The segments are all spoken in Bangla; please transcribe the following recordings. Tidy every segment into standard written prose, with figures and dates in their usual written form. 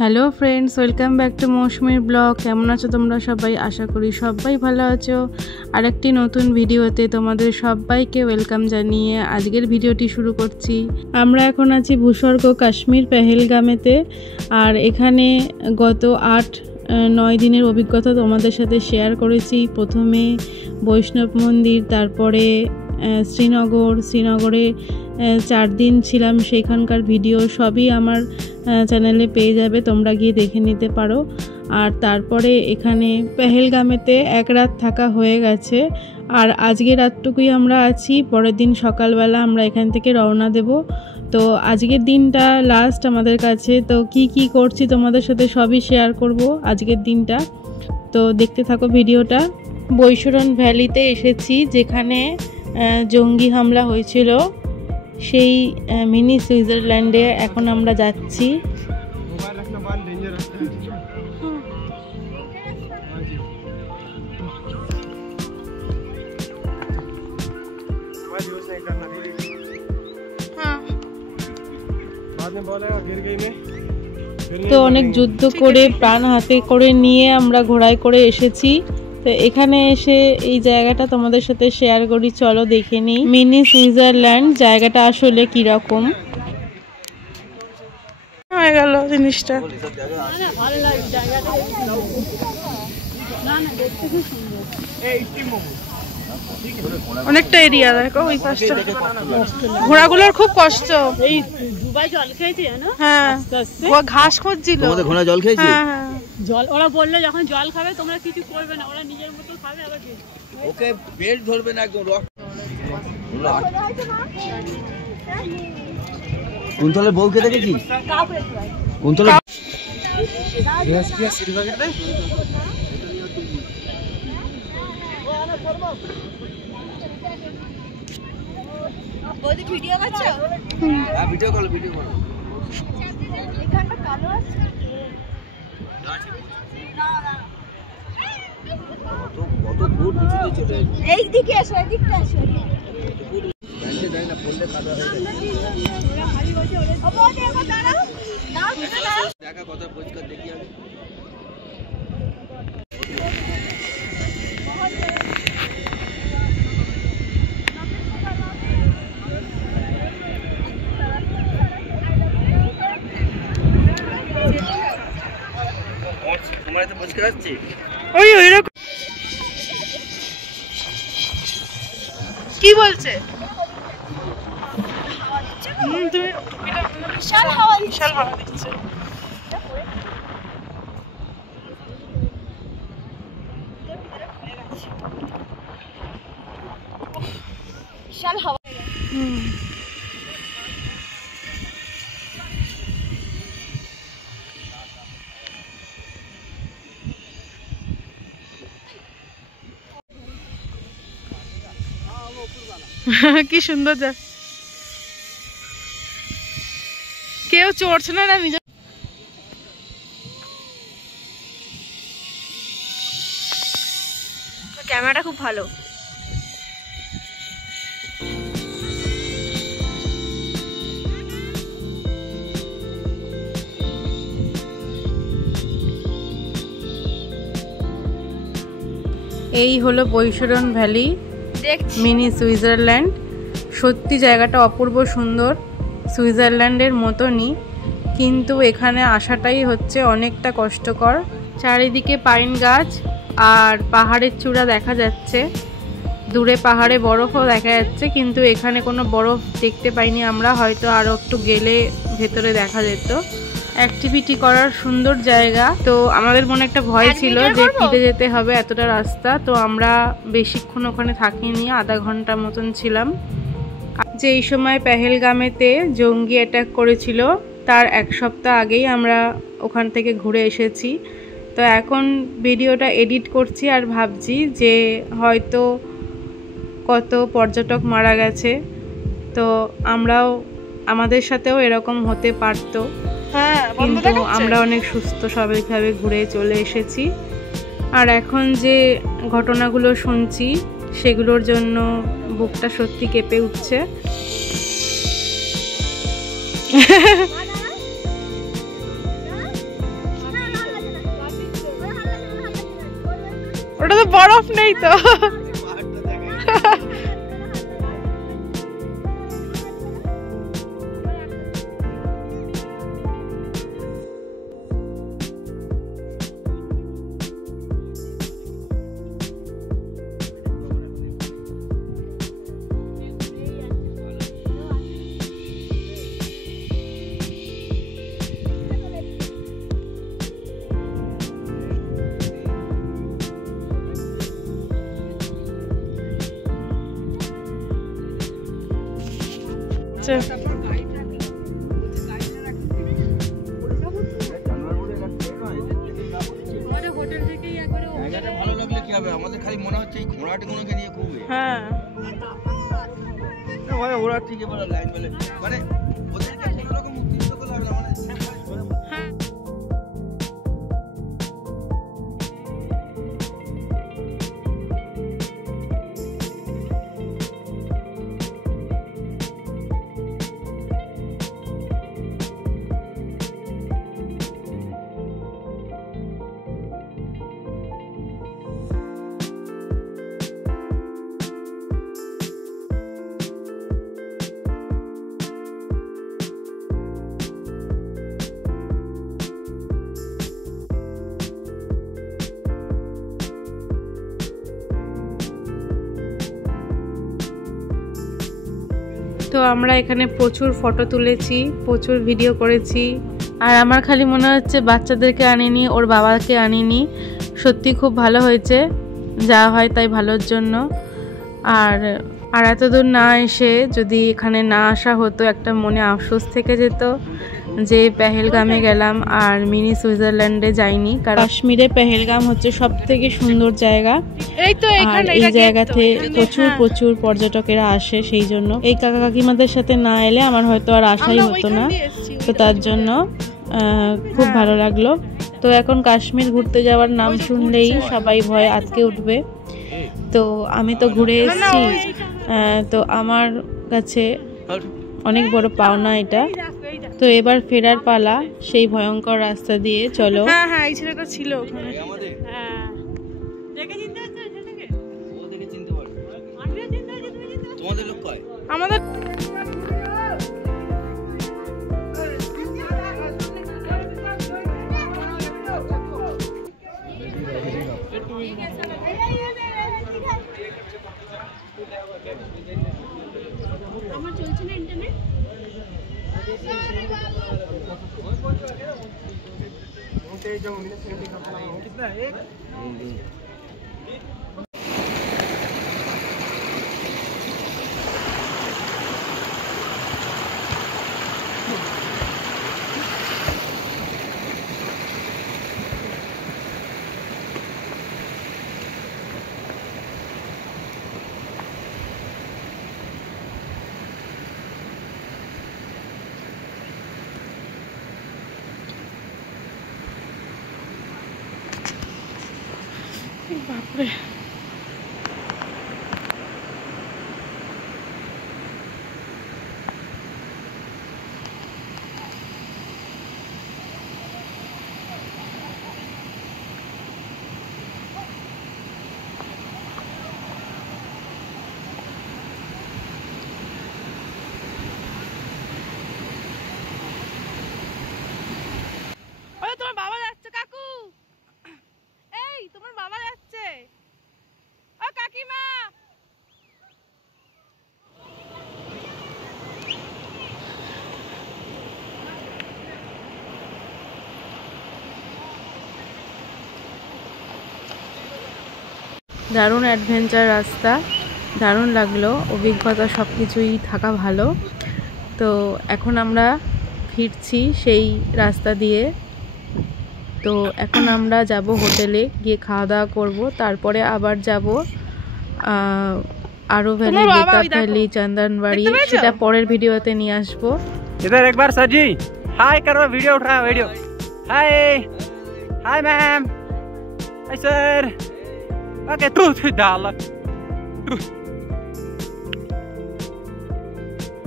Hello friends, welcome back to মৌসুমীর ব্লগ। কেমন আছো তোমরা সবাই? আশা করি সবাই ভালো আছো। আরেকটি নতুন ভিডিওতে তোমাদের সবাইকে ওয়েলকাম জানিয়ে আজকের ভিডিওটি শুরু করছি। আমরা এখন আছি ভূস্বর্গ কাশ্মীর পেহেলগামেতে। আর এখানে গত 8-9 দিনের অভিজ্ঞতা তোমাদের সাথে শেয়ার করেছি। প্রথমে বৈষ্ণব মন্দির, তারপরে শ্রীনগরে 4 দিন ছিলাম, সেইখানকার ভিডিও সবই আমার চ্যানেলে পেয়ে যাবে, তোমরা গিয়ে দেখে নিতে পারো। আর তারপরে এখানে পেহেলগামেতে 1 রাত থাকা হয়ে গেছে। আর আজকে রাতটুকুই আমরা আছি, পরের দিন সকালবেলা আমরা এখান থেকে রওনা দেব। তো আজকের দিনটা লাস্ট আমাদের কাছে। তো কি করছি তোমাদের সাথে সবই শেয়ার করব আজকের দিনটা। তো দেখতে থাকো ভিডিওটা। বৈশরণ ভ্যালিতে এসেছি, যেখানে জঙ্গি হামলা হয়েছিল, সেই মিনি সুইজারল্যান্ডে এখন আমরা যাচ্ছি। তো অনেক যুদ্ধ করে প্রাণ হাতে করে নিয়ে আমরা ঘোড়ায় করে এসেছি। তো এখানে এসে এই জায়গাটা তোমাদের সাথে শেয়ার করি, চলো দেখে নিই মিনি সুইজারল্যান্ড জায়গাটা আসলে কিরকম হয়ে গেল জিনিসটা। অনেকটা এরিয়া দেখো, ওই পাশটা ঘোড়াগুলোর খুব কষ্ট। এই দুবাই জল খেয়েছি না? হ্যাঁ, ও ঘাস খুঁজছিল। তোমাদের ঘোড়া জল খেয়েছে? হ্যাঁ, জল ওরা বললো যখন জল খাবে তোমরা কিছু করবে না, ওরা নিজের মতো খাবে। আবার ওকে বেল্ট ধরবে না একদম। কুন্তলের বউকে দেখেছিস? কুন্তলের ভিডিও করছো? হ্যাঁ, ভিডিও করো। এখানটা কালো আছে। কত ফুট নিচে চলে যায়। এই দিকে এসো, এই দিকটা এসো। ব্যান্ডে দেয় না, পড়লে কাদা হয়ে যায়। দেখা কথা পরিষ্কার দেখি আমি। তোমার তো পরিষ্কার আসছে ওই রকম। কি বলছে? বিশাল হাওয়া দিচ্ছে। বিশাল হাওয়া। কি সুন্দর যা, কেউ চড়ছে না। নিজে ক্যামেরাটা খুব ভালো। এই হলো বৈশরণ ভ্যালি, মিনি সুইজারল্যান্ড। সত্যি জায়গাটা অপূর্ব সুন্দর, সুইজারল্যান্ডের মতনই, কিন্তু এখানে আসাটাই হচ্ছে অনেকটা কষ্টকর। চারিদিকে পাইন গাছ আর পাহাড়ের চূড়া দেখা যাচ্ছে, দূরে পাহাড়ে বরফও দেখা যাচ্ছে, কিন্তু এখানে কোনো বরফ দেখতে পাইনি আমরা। হয়তো আরও একটু গেলে ভেতরে দেখা যেত। অ্যাক্টিভিটি করার সুন্দর জায়গা। তো আমাদের মনে একটা ভয় ছিল যে ফিরে যেতে হবে এতটা রাস্তা। তো আমরা বেশিক্ষণ ওখানে থাকিনি, আধা ঘন্টা মতন ছিলাম। যে এই সময় পেহেলগামেতে জঙ্গি অ্যাটাক করেছিল, তার 1 সপ্তাহ আগেই আমরা ওখান থেকে ঘুরে এসেছি। তো এখন ভিডিওটা এডিট করছি আর ভাবছি যে হয়তো কত পর্যটক মারা গেছে, তো আমাদের সাথেও এরকম হতে পারতো, কিন্তু আমরা অনেক সুস্থ স্বাভাবিকভাবে ঘুরে চলে এসেছি। আর এখন যে ঘটনাগুলো শুনছি সেগুলোর জন্য বুকটা সত্যি কেঁপে উঠছে। ওটা তো বরফ নেই তো। ভালো লাগলে কি হবে, আমাদের খালি মনে হচ্ছে এই ঘোড়াটিগুলোকে নিয়ে খুব হ্যাঁ ওরা ঠিক বলে লাইন বলে মানে ওদেরকে কোনো রকম উত্তেজিত করলে হবে না, মানে তো আমরা এখানে প্রচুর ফটো তুলেছি, প্রচুর ভিডিও করেছি। আর আমার খালি মনে হচ্ছে বাচ্চাদেরকে আনিনি, ওর বাবাকে আনিনি। সত্যি খুব ভালো হয়েছে, যা হয় তাই ভালোর জন্য। আর এত দূর না এসে যদি এখানে না আসা হতো, একটা মনে আফসোস থেকে যেত যে পেহেলগামে গেলাম আর মিনি সুইজারল্যান্ডে যাইনি। কারণ কাশ্মীরে পেহেলগাম হচ্ছে সবথেকে সুন্দর জায়গা। আর এই জায়গাতে প্রচুর পর্যটকেরা আসে, সেই জন্য এই কাকা কাকিমাদের সাথে না এলে আমার হয়তো আর আসাই হতো না। তো তার জন্য খুব ভালো লাগলো। তো এখন কাশ্মীর ঘুরতে যাওয়ার নাম শুনলেই সবাই ভয় আটকে উঠবে। তো আমি তো ঘুরে এসেছি, তো আমার কাছে অনেক বড় পাওনা এটা। তো এবার ফেরার পালা সেই ভয়ঙ্কর রাস্তা দিয়ে। চলো। হ্যাঁ হ্যাঁ, এই ছেলেটা ছিল ওখানে। আমাদের হ্যাঁ, দেখে চিনতে পারছো ছেলেটাকে? ও দেখে চিনতে পারবে, আমিও চিনতে পারছি, তুমি চিনতে পারছো? তোমাদের লোক কয় আমাদের আমার চলছে না ইন্টারনেট। বাপরে, তোমার বাবা যাচ্ছে কাকু, এই তোমার বাবা যাচ্ছে, ও কাকিমা। দারুণ অ্যাডভেঞ্চার রাস্তা, দারুণ লাগলো, অভিজ্ঞতা সব কিছুই থাকা ভালো। তো এখন আমরা ফিরছি সেই রাস্তা দিয়ে। তো এখন আমরা যাব হোটেলে, গিয়ে খাওয়া দাওয়া করবো, তারপরে আবার যাব আরো ভ্যালি, বেতাব ভ্যালি, চন্দনবাড়ি, সেটা পরের ভিডিওতে নিয়ে আসবো। इधर एक बार सर जी हाय करो, वीडियो उठा video. Hi hi ma'am, hi sir. Okay तू डाल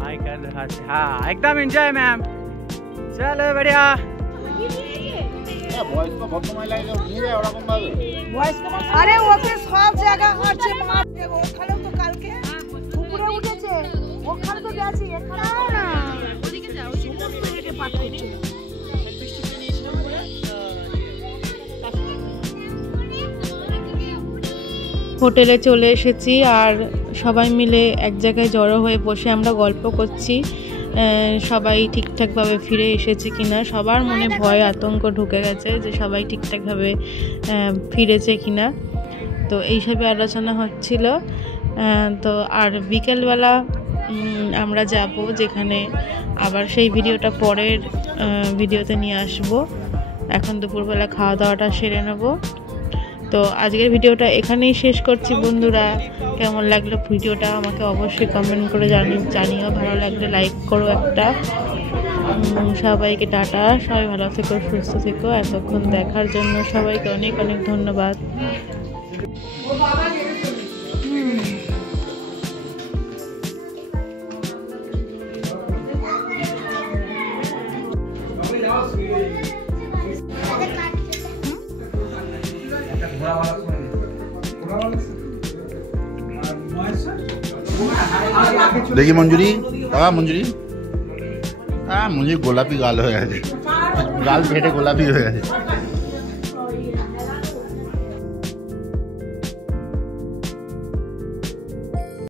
हाय कर हाँ एकदम एंजॉय मैम, चलो बढ़िया। আরে ওকে সব জায়গা আছে, ওখানেও তো কালকে পুকুরে উঠেছে, ওখানে তো গেছি, এখানেও না ওদিকে যাও, সমস্ত হেঁটে পাঠাচ্ছে। হোটেলে চলে এসেছি আর সবাই মিলে এক জায়গায় জড়ো হয়ে বসে আমরা গল্প করছি সবাই ঠিকঠাকভাবে ফিরে এসেছে কিনা। সবার মনে ভয় আতঙ্ক ঢুকে গেছে যে সবাই ঠিকঠাকভাবে ফিরেছে কিনা, তো এইসবে আলোচনা হচ্ছিল। তো আর বিকেলবেলা আমরা যাব যেখানে, আবার সেই ভিডিওটা পরের ভিডিওতে নিয়ে আসব। এখন দুপুরবেলা খাওয়া দাওয়াটা সেরে নেব। তো আজকের ভিডিওটা এখানেই শেষ করছি বন্ধুরা। কেমন লাগলো ভিডিওটা আমাকে অবশ্যই কমেন্ট করে জানিও। ভালো লাগলে লাইক করো একটা। সবাইকে টাটা, সবাই ভালো থেকো, সুস্থ থেকো। এতক্ষণ দেখার জন্য সবাইকে অনেক অনেক ধন্যবাদ। देखिए मंजूरी, मंजूरी मंजूरी गोलापी गाल हो गया, गाल फेटे गोलापी हो गया।